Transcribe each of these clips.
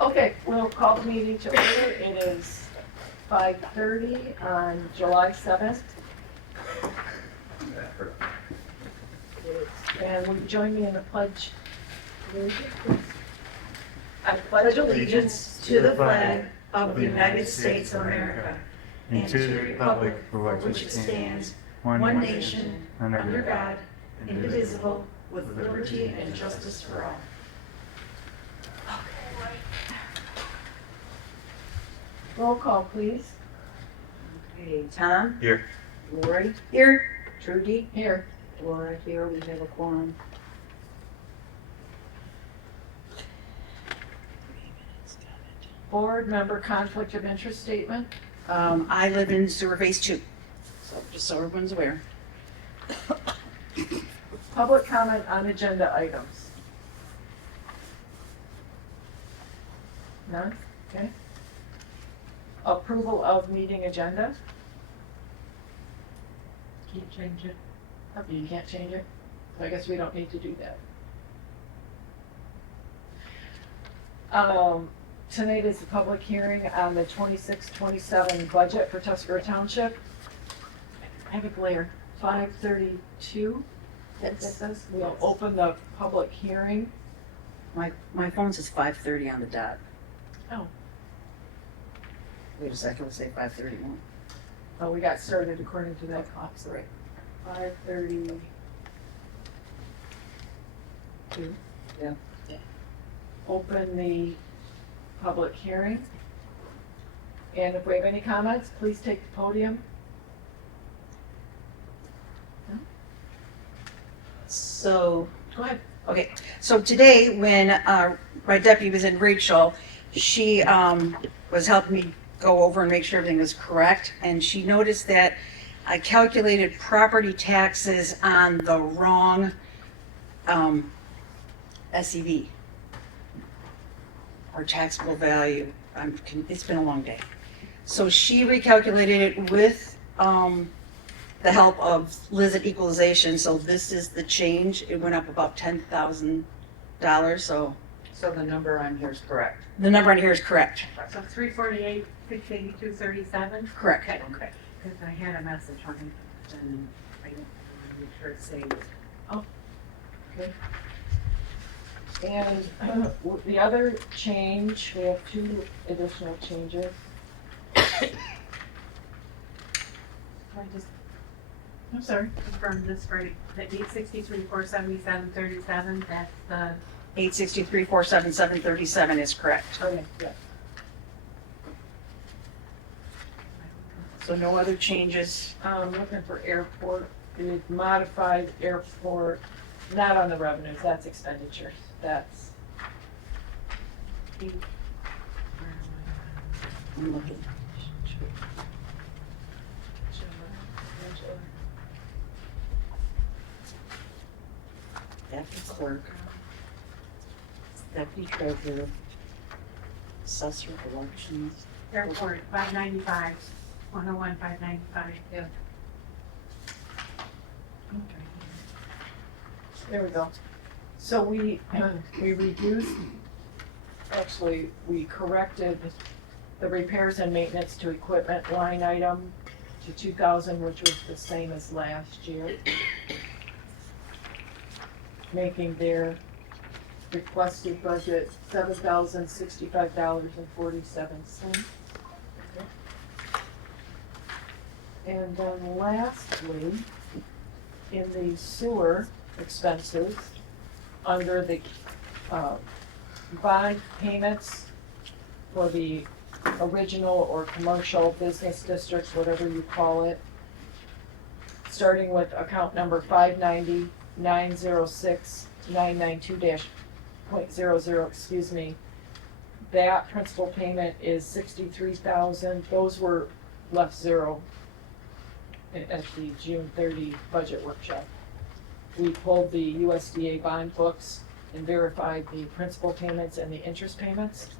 Okay, we'll call the meeting to order. It is 5:30 on July 7th. And will you join me in the pledge? I pledge allegiance to the flag of the United States of America and to the republic for which it stands, one nation, under God, indivisible, with liberty and justice for all. Roll call, please. Okay, Tom? Here. Lori? Here. Trudy? Here. Laura here, we have a quorum. Board member conflict of interest statement. I live in sewer phase 2, so just so everyone's aware. Public comment on agenda items. None? Okay. Approval of meeting agenda. Can't change it. Oh, you can't change it? So I guess we don't need to do that. Tonight is the public hearing on the 26-27 budget for Tuscarora Township. I have a glare. 5:32. It says we'll open the public hearing. My phone says 5:30 on the dot. Oh. Wait a second, let's say 5:31. Oh, we got started according to that clock, so right. 5:32. Yeah. Open the public hearing. And if we have any comments, please take the podium. So, Go ahead. okay, so today when my deputy was in Rachel, she was helping me go over and make sure everything was correct, and she noticed that I calculated property taxes on the wrong SEV, or taxable value. It's been a long day. So she recalculated it with the help of Liz at Equalization, so this is the change. It went up about $10,000, so So the number on here is correct. the number on here is correct. So 348, 682, 37? Correct. Okay, because I had a message on it, and I didn't make sure it saved. And the other change, we have 2 additional changes. I'm sorry. Confirm this right, the 863, 477, 37, that's the, 863, 477, 37 is correct. Okay, yeah. So no other changes. Looking for airport, the modified airport, not on the revenues, that's expenditures, that's. I'm looking. Deputy clerk, deputy treasurer, assessor of elections. airport, 595, 101, 595. Yeah. There we go. So we reduced, actually, we corrected the repairs and maintenance to equipment line item to 2,000, which was the same as last year. Making their requested budget $7,065.47. And then lastly, in the sewer expenses, under the bond payments for the original or commercial business districts, whatever you call it, starting with account number 590-906-992-.00, excuse me, that principal payment is $63,000. Those were left zero at the June 30 budget workshop. We pulled the USDA bond books and verified the principal payments and the interest payments.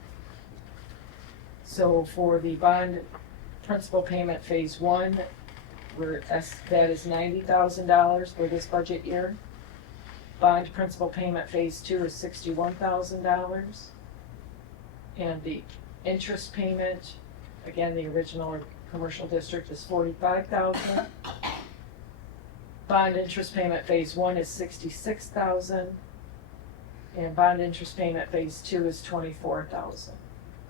So for the bond principal payment phase 1, that is $90,000 for this budget year. Bond principal payment phase 2 is $61,000. And the interest payment, again, the original commercial district is 45,000. Bond interest payment phase 1 is 66,000. And bond interest payment phase 2 is 24,000.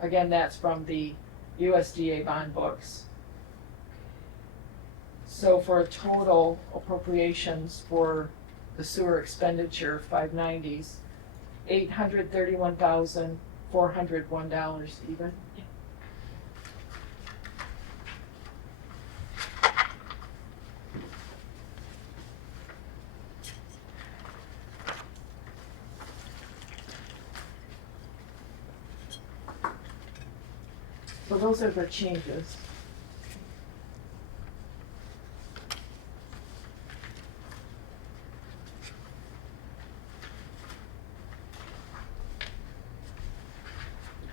Again, that's from the USDA bond books. So for a total appropriations for the sewer expenditure, 590s, $831,401 even. So those are the changes.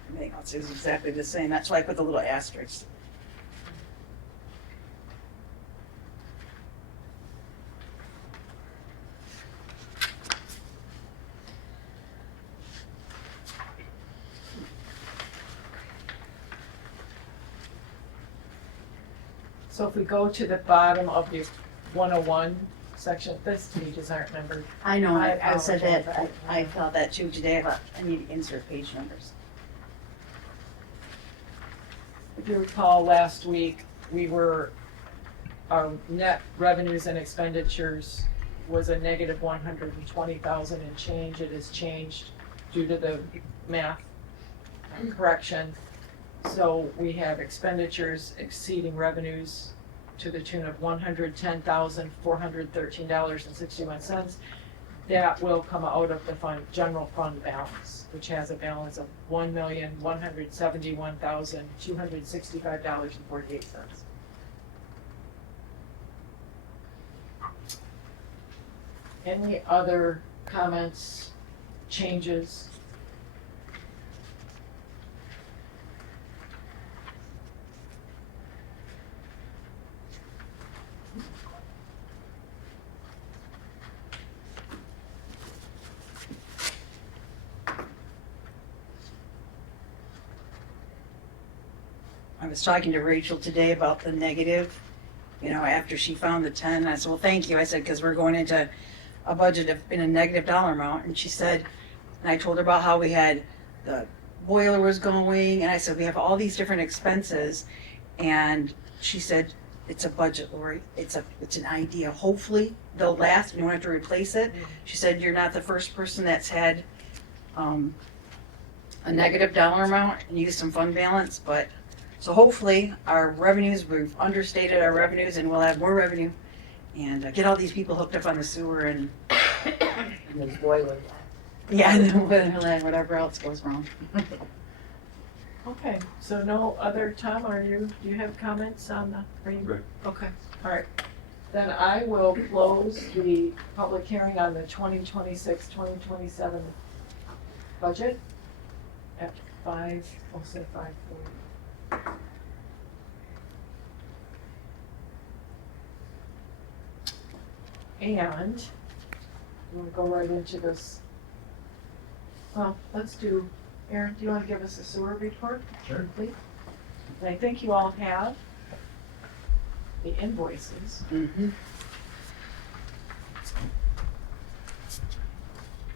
Everything else is exactly the same. That's why I put the little asterisks. So if we go to the bottom of the 101 section, this pages aren't numbered. I know, I said that, apologize. I felt that too today, but I need to insert page numbers. If you recall, last week, our net revenues and expenditures was a negative 120,000 and change. It has changed due to the math correction. So we have expenditures exceeding revenues to the tune of $110,413.61. That will come out of the general fund balance, which has a balance of $1,171,265.48. Any other comments, changes? I was talking to Rachel today about the negative, after she found the 10, I said, well, thank you. I said, because we're going into a budget in a negative dollar amount. And she said, and I told her about how we had the boiler was going, and I said, we have all these different expenses. And she said, it's a budget, Lori. It's an idea. Hopefully they'll last. You don't have to replace it. She said, you're not the first person that's had a negative dollar amount and used some fund balance, but so hopefully our revenues, we've understated our revenues and we'll have more revenue and get all these people hooked up on the sewer and Those boilers. yeah, and then whatever else goes wrong. Okay, so no other, Tom, do you have comments on the? Right. Okay, all right. Then I will close the public hearing on the 2026-2027 budget at 5:40. And you want to go right into this? Well, let's do, Aaron, do you want to give us a sewer report? Sure. Please. And I think you all have the invoices. Mm-hmm.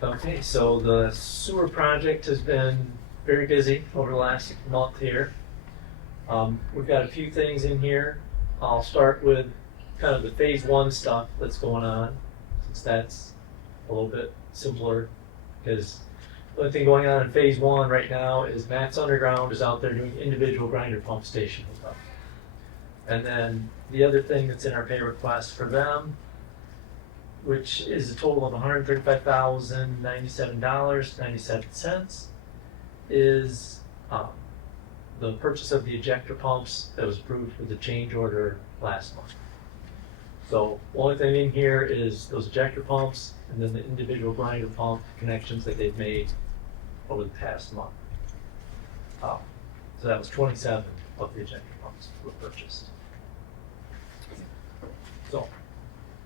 Okay, so the sewer project has been very busy over the last month here. We've got a few things in here. I'll start with kind of the phase one stuff that's going on, since that's a little bit simpler, because the only thing going on in phase one right now is Matt's Underground is out there doing individual grinder pump station stuff. And then the other thing that's in our pay request for them, which is a total of $135,097.97, is the purchase of the ejector pumps that was approved for the change order last month. So the only thing in here is those ejector pumps and then the individual grinder pump connections that they've made over the past month. So that was 27 of the ejector pumps were purchased. So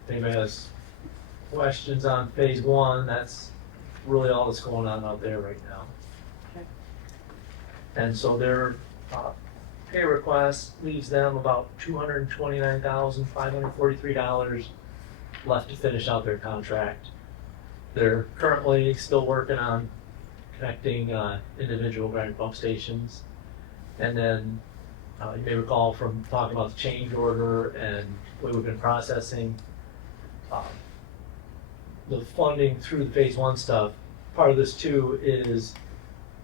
if anybody has questions on phase one, that's really all that's going on out there right now. And so their pay request leaves them about $229,543 left to finish out their contract. They're currently still working on connecting individual grind pump stations. And then you may recall from talking about the change order and what we've been processing, the funding through the phase one stuff. Part of this too is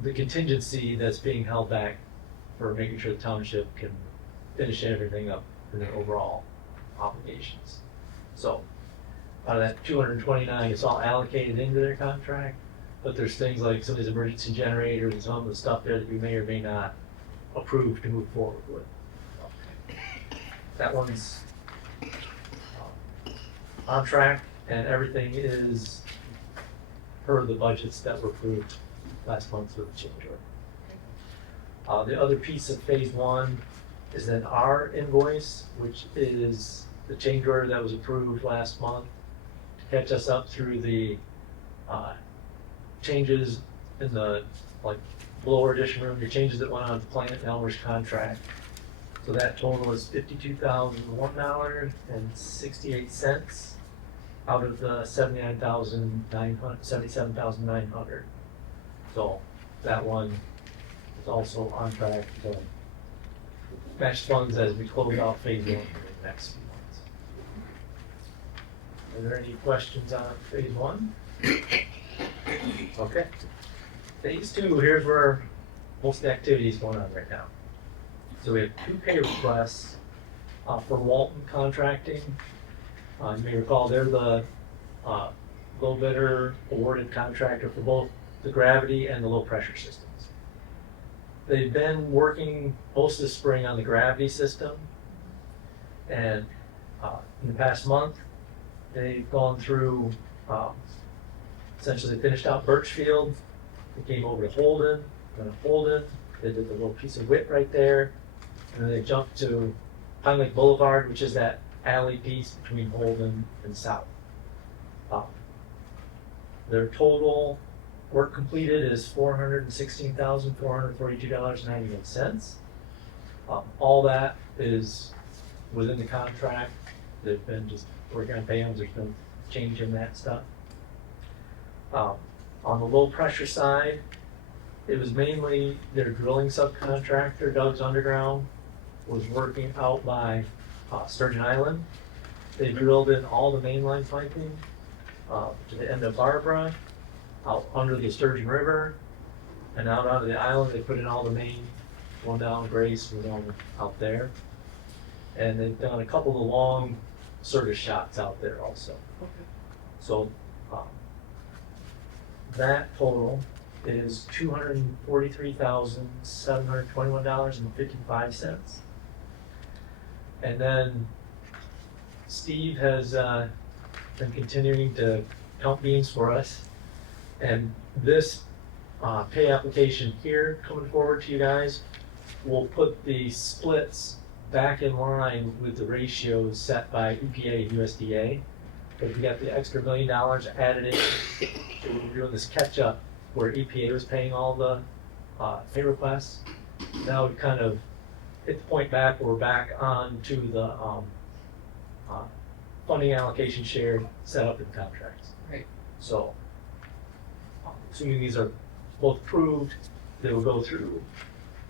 the contingency that's being held back for making sure the township can finish everything up in their overall obligations. So out of that 229, it's all allocated into their contract, but there's things like some of these emergency generators and some of the stuff there that we may or may not approve to move forward with. That one's on track, and everything is per the budgets that were approved last month with the change order. The other piece of phase one is then our invoice, which is the change order that was approved last month to catch us up through the changes in the blower addition room, the changes that went on the plant and Elmer's contract. So that total is $52,001.68 out of the $77,900. So that one is also on track to match funds as we close out phase one for the next few months. Are there any questions on phase one? Okay. Phase two, here's where most of the activity is going on right now. So we have 2 pay requests for Walton Contracting. You may recall they're the low bidder awarded contractor for both the gravity and the low pressure systems. They've been working most of the spring on the gravity system, and in the past month they've gone through essentially they finished out Birchfield, they came over to Holden, they did the little piece of width right there, and then they jumped to Pine Lake Boulevard, which is that alley piece between Holden and South. Their total work completed is $416,442.91. All that is within the contract. They've been just working on paying, there's been change in that stuff. On the low pressure side, it was mainly their drilling subcontractor, Doug's Underground, was working out by Sturgeon Island. They drilled in all the mainline piping to the end of Barbara, out under the Sturgeon River, and out onto the island. They put in all the main, one down Grace, one out there. And they've done a couple of long service shots out there also. So that total is $243,721.55. And then Steve has been continuing to count beans for us. And this pay application here coming forward to you guys will put the splits back in line with the ratios set by EPA and USDA. But we got the extra $1 million added in. So we're doing this catch up where EPA was paying all the pay requests. Now we kind of hit the point back where we're back on to the funding allocation share set up in contracts. Right. So assuming these are both approved, they will go through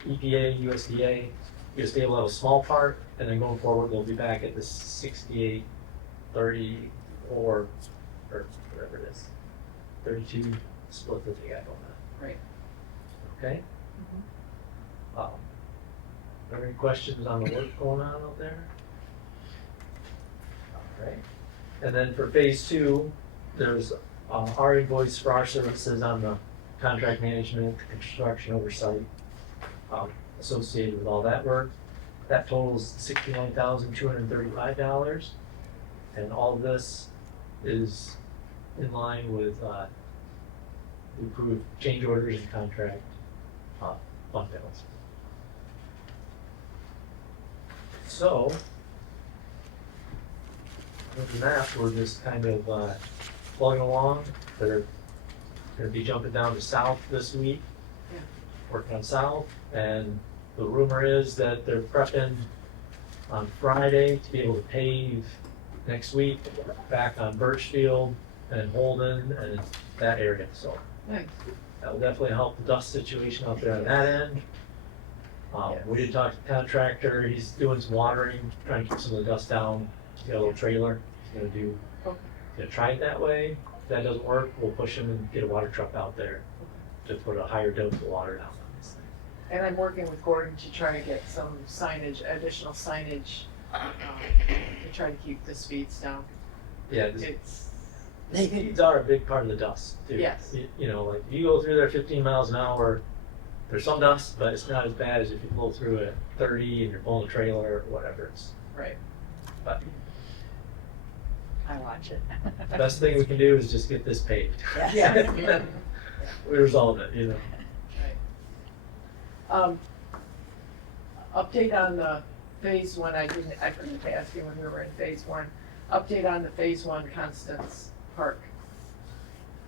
EPA, USDA. USDA will have a small part, and then going forward, they'll be back at the 68, 30, or whatever it is, 32 split that they got on that. Right. Okay? Are there any questions on the work going on out there? All right. And then for phase two, there's our invoice for our services on the contract management, construction oversight associated with all that work. That totals $69,235, and all of this is in line with the approved change orders and contract fund balance. So, other than that, we're just kind of plugging along. They're going to be jumping down to South this week. working on south, and the rumor is that they're prepping on Friday to be able to pave next week back on Birchfield and Holden and that area, so Nice. that will definitely help the dust situation out there on that end. We did talk to the contractor, he's doing some watering, trying to keep some of the dust down. He's got a little trailer, he's gonna do, Okay. gonna try it that way. If that doesn't work, we'll push him and get a water truck out there to put a higher dose of water down on this thing. And I'm working with Gordon to try to get some signage, additional signage, to try to keep the speeds down. Yeah, It's, the speeds are a big part of the dust, too. Yes. You know, like, if you go through there 15 miles an hour, there's some dust, but it's not as bad as if you pull through it at 30 and you're pulling a trailer or whatever. It's, right. but I watch it. the best thing we can do is just get this paved. Yeah. We resolve it, you know. Right. Update on the phase one, I forgot to ask you when we were in phase one. Update on the phase one Constance Park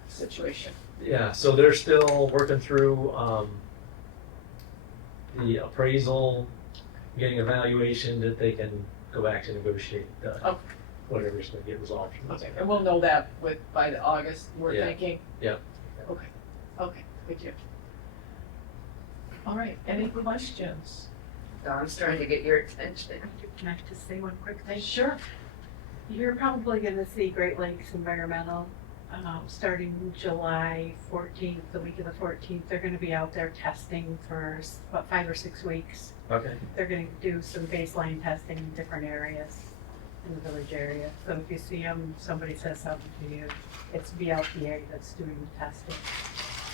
situation. Yeah, so they're still working through, the appraisal, getting evaluation that they can go back to negotiate, Okay. whatever's gonna get resolved. from this. Okay, and we'll know that by the August, we're Yeah. thinking? Yep. Okay, good deal. All right, any questions? Don's trying to get your attention. Can I just say one quick thing? Sure. You're probably gonna see Great Lakes Environmental, starting July 14th, the week of the 14th. They're gonna be out there testing for about 5 or 6 weeks. Okay, They're gonna do some baseline testing in different areas in the village area. So if you see them, somebody says something to you, it's VLPA that's doing the testing.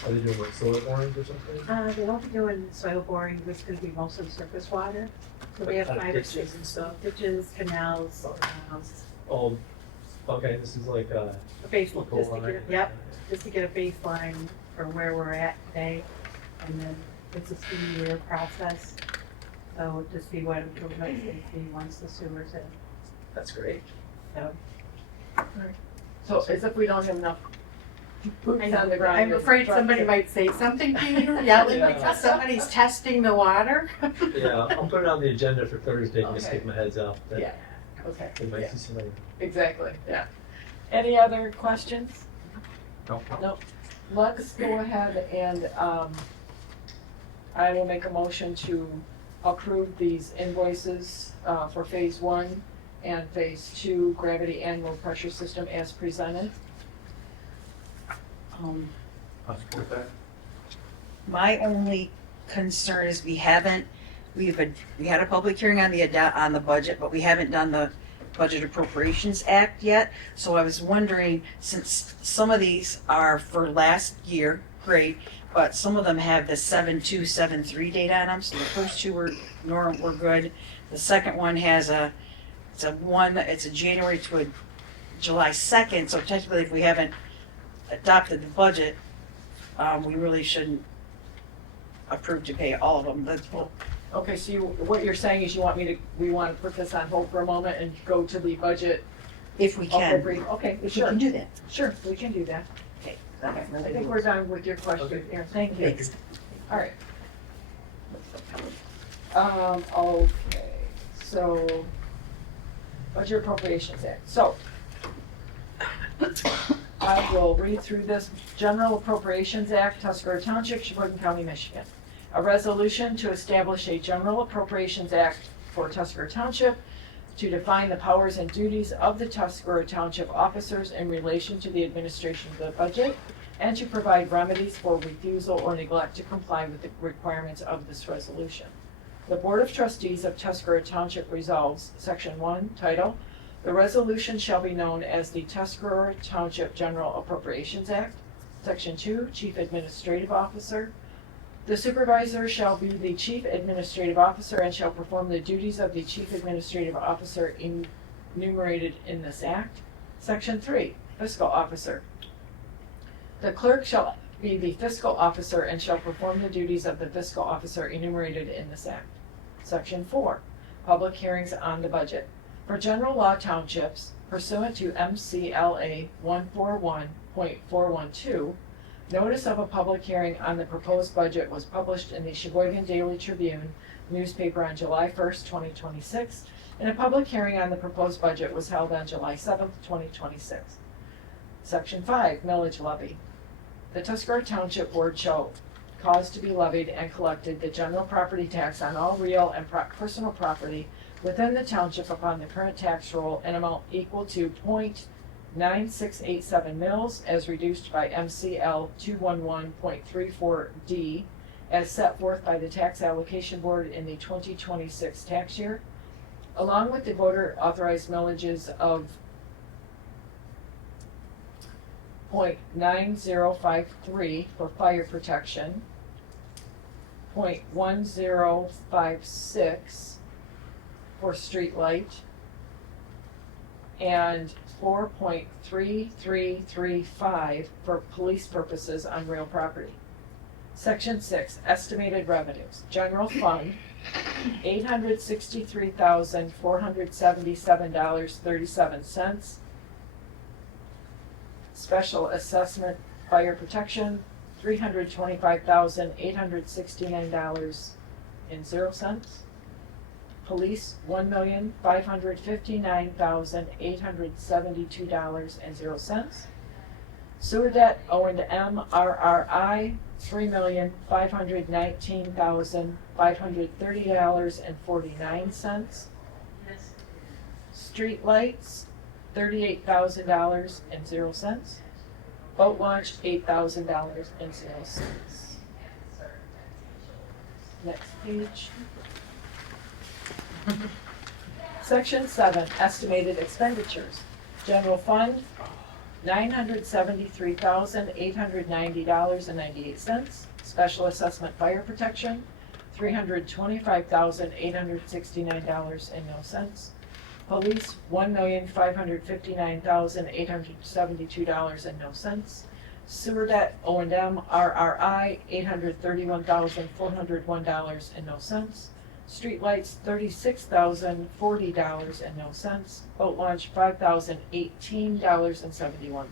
are they doing like soil borings or something? They won't be doing soil boring, this is gonna be mostly surface water. So we have Like 5 or ditches 6 and stuff? ditches, canals, Oh, okay, this is like a. a baseline, just to line. get, yep, just to get a baseline for where we're at today. And then it's a 3-year process, so to see what improvements they see once the sewer's in. That's great. So So as if we don't have enough boots on the ground. I'm afraid somebody might say something to you, yelling because somebody's testing the water. Yeah, I'll put it on the agenda for Thursday, and just Okay. give them a heads up that Yeah, okay, we might yeah, see somebody. exactly, yeah. Any other questions? No. No. Let's go ahead and, I will make a motion to approve these invoices, for phase one and phase two gravity annual pressure system as presented. My only concern is we had a public hearing on the budget, but we haven't done the Budget Appropriations Act yet. So I was wondering, since some of these are for last year, great, but some of them have the 7/2/7/3 date on them. So the first two were good. The second one has it's a January to a July 2nd. So technically, if we haven't adopted the budget, we really shouldn't approve to pay all of them. Okay, so what you're saying is we want to put this on hold for a moment and go to the budget If we can. appropriate, okay, We sure, can do that. sure, we can do that. Okay. Okay, I think we're done with your question here, thank you. Thanks. All right. Okay, so, Budget Appropriations Act, so. I will read through this. General Appropriations Act, Tuscarora Township, Sheboygan County, Michigan. A resolution to establish a General Appropriations Act for Tuscarora Township to define the powers and duties of the Tuscarora Township officers in relation to the administration of the budget and to provide remedies for refusal or neglect to comply with the requirements of this resolution. The Board of Trustees of Tuscarora Township resolves, Section 1, Title, the resolution shall be known as the Tuscarora Township General Appropriations Act. Section 2, Chief Administrative Officer. The supervisor shall be the Chief Administrative Officer and shall perform the duties of the Chief Administrative Officer enumerated in this act. Section 3, Fiscal Officer. The clerk shall be the fiscal officer and shall perform the duties of the fiscal officer enumerated in this act. Section 4, Public Hearings on the Budget. For general law townships, pursuant to MCLA 141.412, Notice of a public hearing on the proposed budget was published in the Sheboygan Daily Tribune newspaper on July 1st, 2026, and a public hearing on the proposed budget was held on July 7th, 2026. Section 5, millage levy. The Tuscarora Township Board shall cause to be levied and collected the general property tax on all real and personal property within the township upon the current tax roll an amount equal to .9687 mils as reduced by MCL 211.34D as set forth by the Tax Allocation Board in the 2026 tax year, along with the voter authorized millages of .9053 for fire protection, .1056 for street light, and 4.3335 for police purposes on real property. Section 6, estimated revenues. General fund, $863,477.37. Special assessment fire protection, $325,869.00. Police, $1,559,872.00. Sewer debt, O&M RRI, $3,519,530.49. Street lights, $38,000.00. Boat launch, $8,000.00. Next page. Section 7, estimated expenditures. General fund, $973,890.98. Special assessment fire protection, $325,869.00. Police, $1,559,872.00. Sewer debt, O&M RRI, $831,401.00. Street lights, $36,040.00. Boat launch, $5,018.71.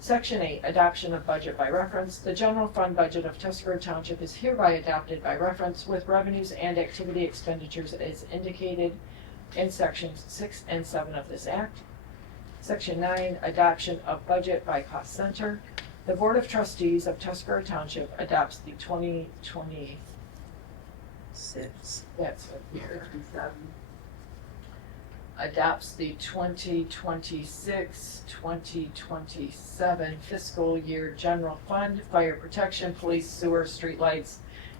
Section 8, adoption of budget by reference. The general fund budget of Tuscarora Township is hereby adopted by reference with revenues and activity expenditures as indicated in sections 6 and 7 of this act. Section 9, adoption of budget by cost center. The Board of Trustees of Tuscarora Township adopts the 2020 that's what here. Adopts the 2026-2027 fiscal year general fund, fire protection, police, sewer, streetlights,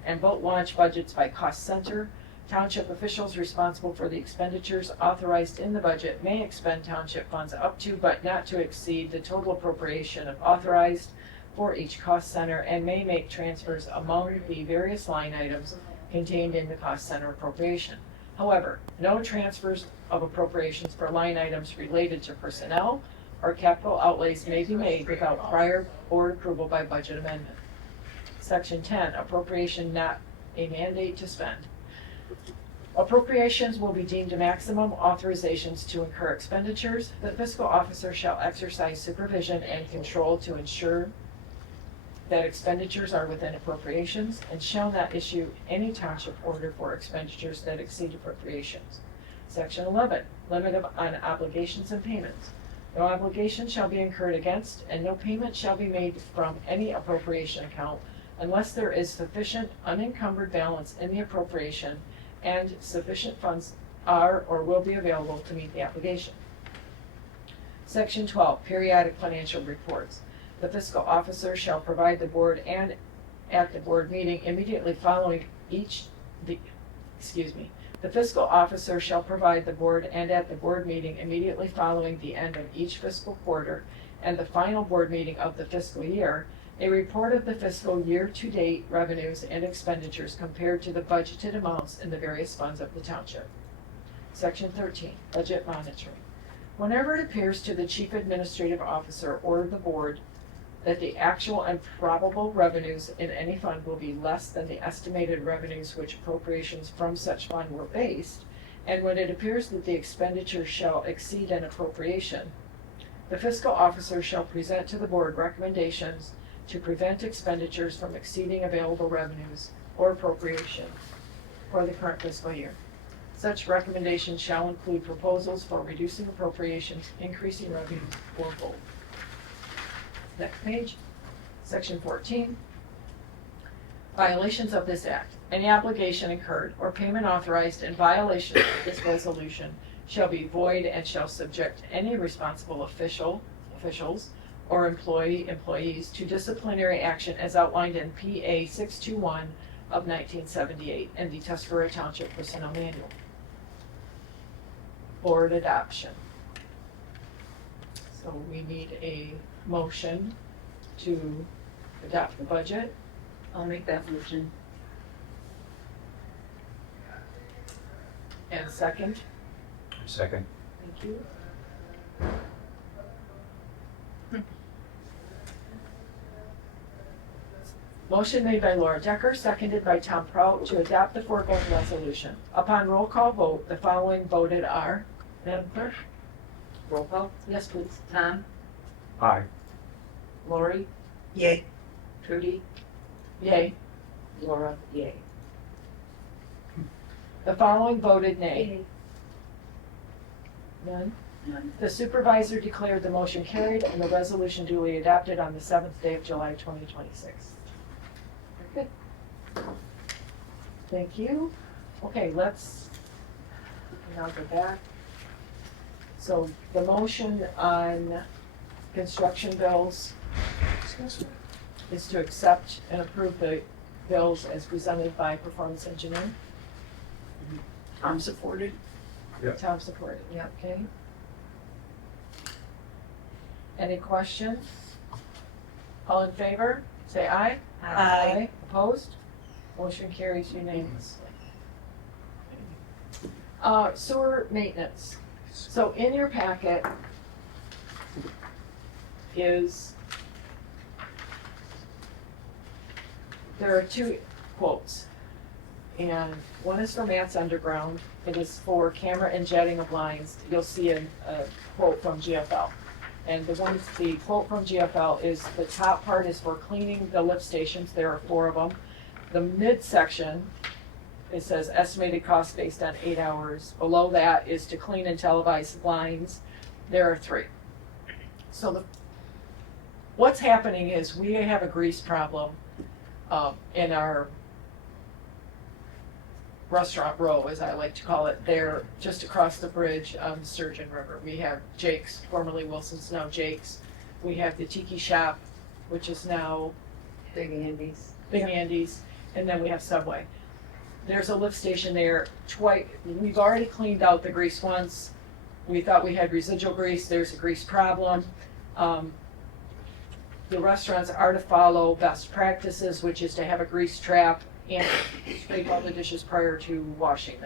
and boat launch budgets by cost center. Township officials responsible for the expenditures authorized in the budget may expend township funds up to but not to exceed the total appropriation of authorized for each cost center and may make transfers among the various line items contained in the cost center appropriation. However, no transfers of appropriations for line items related to personnel or capital outlays may be made without prior board approval by budget amendment. Section 10, appropriation not a mandate to spend. Appropriations will be deemed maximum authorizations to incur expenditures. The fiscal officer shall exercise supervision and control to ensure that expenditures are within appropriations and shall not issue any township order for expenditures that exceed appropriations. Section 11, limit on obligations and payments. No obligation shall be incurred against and no payment shall be made from any appropriation account unless there is sufficient unencumbered balance in the appropriation and sufficient funds are or will be available to meet the obligation. Section 12, periodic financial reports. The fiscal officer shall provide the board and at the board meeting immediately following the fiscal officer shall provide the board and at the board meeting immediately following the end of each fiscal quarter and the final board meeting of the fiscal year, a report of the fiscal year-to-date revenues and expenditures compared to the budgeted amounts in the various funds of the township. Section 13, budget monitoring. Whenever it appears to the chief administrative officer or the board that the actual and probable revenues in any fund will be less than the estimated revenues which appropriations from such fund were based, and when it appears that the expenditure shall exceed an appropriation, the fiscal officer shall present to the board recommendations to prevent expenditures from exceeding available revenues or appropriation for the current fiscal year. Such recommendations shall include proposals for reducing appropriations, increasing revenues, or both. Next page, section 14. Violations of this act. Any obligation incurred or payment authorized in violation of this resolution shall be void and shall subject any responsible officials or employees to disciplinary action as outlined in PA 621 of 1978 and the Tuscarora Township Personnel Manual. Board adoption. So we need a motion to adopt the budget. I'll make that motion. And second, Second. thank you. Motion made by Laura Decker, seconded by Tom Prout to adopt the foregoing resolution. Upon roll call vote, the following voted are, Madam Clerk? Roll call. Yes, please. Tom, Aye. Lori, Yay. Trudy, Yay. Laura, yay. The following voted nay. None. None. The supervisor declared the motion carried and the resolution duly adopted on the 7th day of July 2026. Very good. Thank you. Okay, let's now go back. So the motion on construction bills is to accept and approve the bills as presented by performance engineer. I'm supported. Yep. Tom supported, Yep. okay. Any questions? All in favor, say aye. Aye. Opposed? Motion carries unanimously. Sewer maintenance. So in your packet is, there are two quotes. And one is for Matt's Underground. It is for camera and jetting of lines. You'll see a quote from GFL. And the quote from GFL is, the top part is for cleaning the lift stations. There are 4 of them. The midsection, it says estimated cost based on 8 hours. Below that is to clean and televise lines. There are 3. So what's happening is we have a grease problem in our restaurant row, as I like to call it, there just across the bridge on the Sturgeon River. We have Jake's, formerly Wilson's, now Jake's. We have the Tiki Shop, which is now Big Andy's. Big Andy's, and then we have Subway. There's a lift station there. We've already cleaned out the grease once. We thought we had residual grease. There's a grease problem. The restaurants are to follow best practices, which is to have a grease trap and scrape all the dishes prior to washing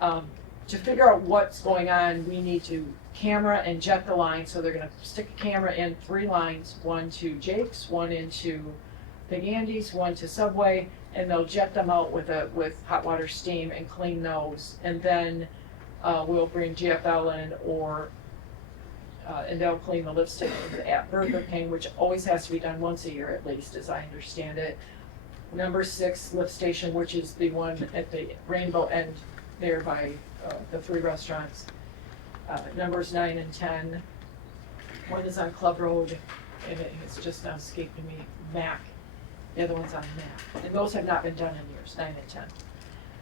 them. To figure out what's going on, we need to camera and jet the line. So they're gonna stick a camera in 3 lines, 1 to Jake's, 1 into Big Andy's, 1 to Subway, and they'll jet them out with hot water steam and clean those. And then we'll bring GFL in, and they'll clean the lift stations at Burger King, which always has to be done once a year at least, as I understand it. Number 6 lift station, which is the one at the rainbow end there by the 3 restaurants. Numbers 9 and 10. One is on Club Road, and it's just now escaping me, Mac. The other one's on Mac. And those have not been done in years, 9 and 10.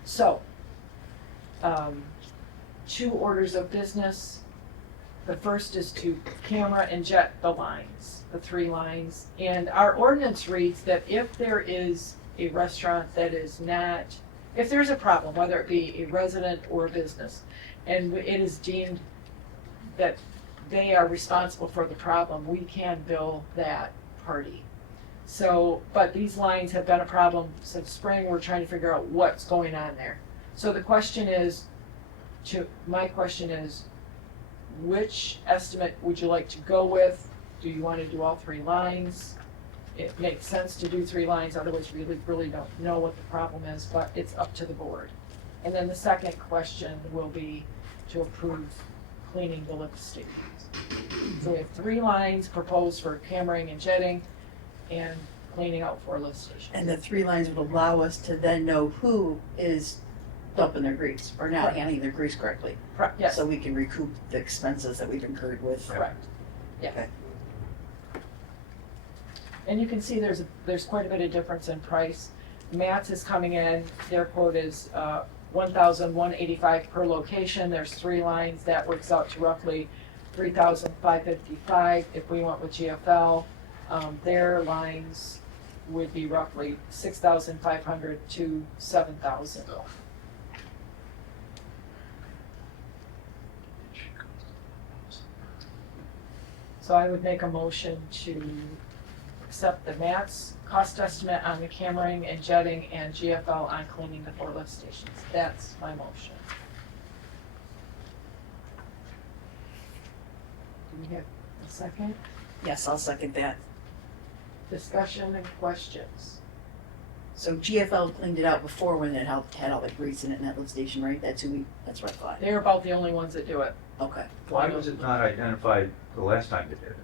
So, 2 orders of business. The first is to camera and jet the lines, the 3 lines. And our ordinance reads that if there is a restaurant that is not, if there's a problem, whether it be a resident or a business, and it is deemed that they are responsible for the problem, we can bill that party. So, but these lines have been a problem since spring. We're trying to figure out what's going on there. So the question is, my question is, which estimate would you like to go with? Do you want to do all 3 lines? It makes sense to do 3 lines, otherwise we really don't know what the problem is, but it's up to the board. And then the second question will be to approve cleaning the lift stations. So we have 3 lines proposed for cameraing and jetting. and cleaning out 4 lift stations. And the 3 lines would allow us to then know who is dumping their grease or not Correct. handling their grease correctly. Yes, So we can recoup the expenses that we've incurred with. correct. Yeah. Okay. And you can see there's quite a bit of difference in price. Matt's is coming in, their quote is $1,185 per location. There's 3 lines, that works out to roughly $3,555. If we went with GFL, their lines would be roughly $6,500 to $7,000. So I would make a motion to accept the Matt's cost estimate on the cammering and jetting and GFL on cleaning the 4 lift stations. That's my motion. Do we have a second? Yes, I'll second that. Discussion and questions? So GFL cleaned it out before when it had all the grease in it in that lift station, right? That's what I thought. They're about the only ones that do it, Okay. Why was it not identified the last time you did it?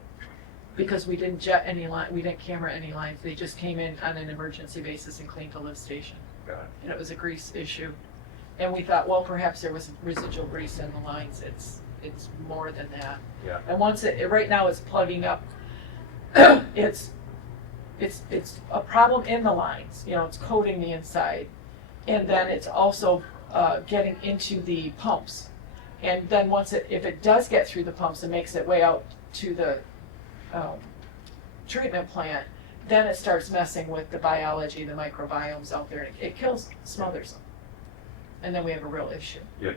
because we didn't jet any line, we didn't camera any lines. They just came in on an emergency basis and cleaned the lift station. Got it. And it was a grease issue. And we thought, well, perhaps there was residual grease in the lines. It's more than that. Yeah. And once right now it's plugging up. It's a problem in the lines, it's coating the inside. And then it's also getting into the pumps. And then if it does get through the pumps and makes its way out to the treatment plant, then it starts messing with the biology, the microbiomes out there. It smothers them. And then we have a real issue. Yeah.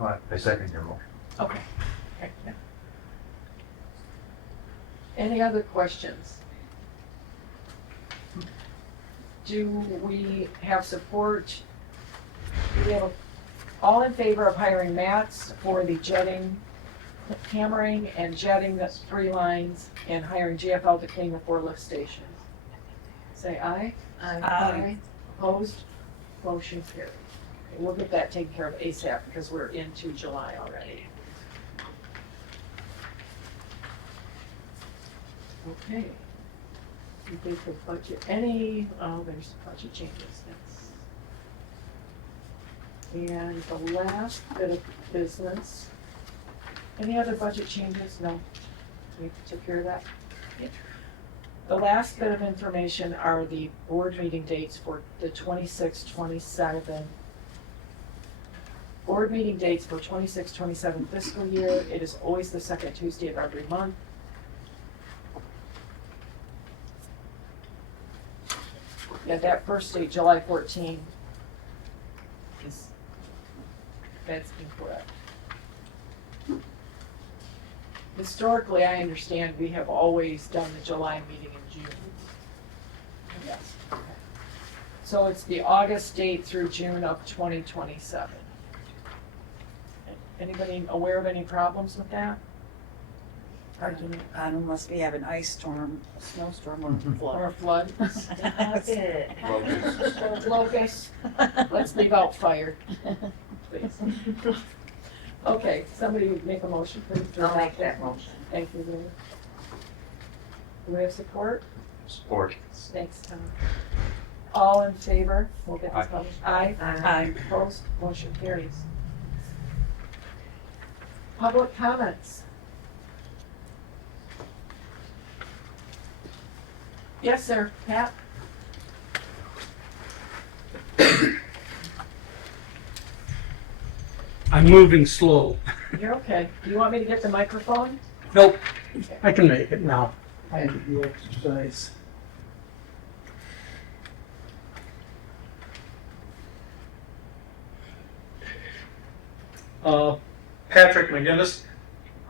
All right, I second your motion. Okay. Okay, yeah. Any other questions? Do we have support? Do we have all in favor of hiring Matts for the jetting, hammering and jetting the 3 lines and hiring GFL to clean the 4 lift stations? Say aye. Aye. Opposed? Motion carried. Okay, we'll get that taken care of ASAP because we're into July already. Okay. We think the budget, there's budget changes, yes. And the last bit of business, any other budget changes? No? We took care of that? Yep. The last bit of information are the board meeting dates for the 26, 27. Board meeting dates for 26, 27 fiscal year. It is always the 2nd Tuesday of every month. Yeah, that first date, July 14, that's incorrect. Historically, I understand we have always done the July meeting in June. Yes. Okay. So it's the August date through June of 2027. Anybody aware of any problems with that? Unless we have an ice storm, a snowstorm, or Or a flood? Stop it. Or locusts? Let's leave out fire, please. Okay, somebody make a motion, please. I'll make that motion. Thank you, Lou. Do we have support? Support. Thanks, Tom. All in favor? We'll get this Aye. published. Aye. Aye. Opposed? Motion carries. Public comments? Yes, sir. Pat? I'm moving slow. You're okay. Do you want me to get the microphone? Nope, I can make it now. I had to do exercise. Patrick McGinnis,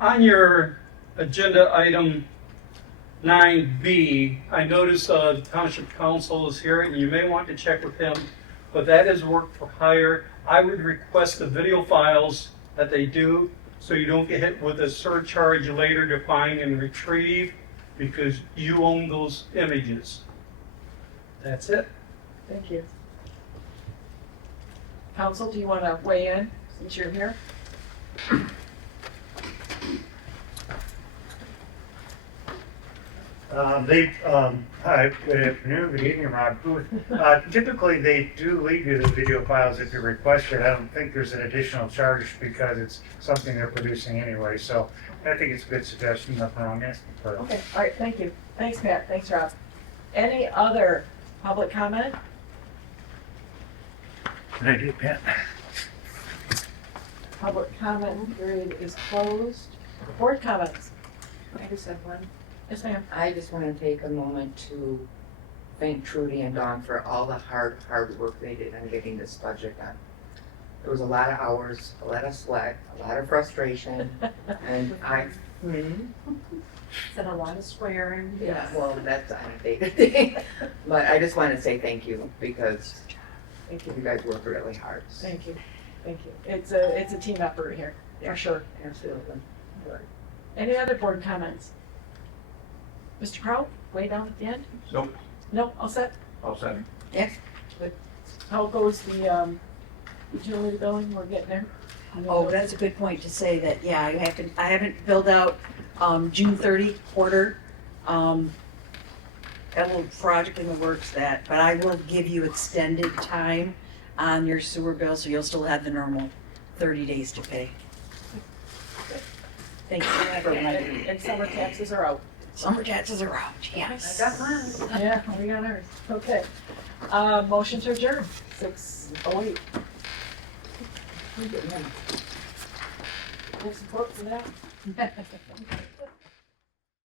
on your agenda item 9B, I noticed the Township Council is here, and you may want to check with him, but that is work for hire. I would request the video files that they do, so you don't get hit with a surcharge later to find and retrieve, because you own those images. That's it. Thank you. Council, do you want to weigh in since you're here? Hi, good afternoon, good evening, Rob Booth. Typically, they do leave you the video files if you request it. I don't think there's an additional charge because it's something they're producing anyway, so I think it's a good suggestion, nothing wrong asking for it. Okay, all right, thank you. Thanks, Pat. Thanks, Rob. Any other public comment? Good idea, Pat. Public comment period is closed. Board comments? I just have one. Yes, ma'am. I just want to take a moment to thank Trudy and Dawn for all the hard work they did on getting this budget done. There was a lot of hours, a lot of sweat, a lot of frustration, and Said a lot of swearing. yeah, well, that's on a day-to-day. But I just want to say thank you because Thank you you. guys worked really hard. Thank you. Thank you. It's a team effort here, for sure. Absolutely. Any other board comments? Mr. Crowe, way down at the end? Nope. No, all set? All set. How goes the utility billing? We're getting there. Oh, that's a good point to say that, yeah, I haven't filled out, June 30 quarter. Got a little project in the works but I will give you extended time on your sewer bill, so you'll still have the normal 30 days to pay. Thank you for reminding me. And summer taxes are out. Summer taxes are out, yes. I got mine. Yeah, we got ours. Okay. Motion to adjourn, 6:08. Have support for that?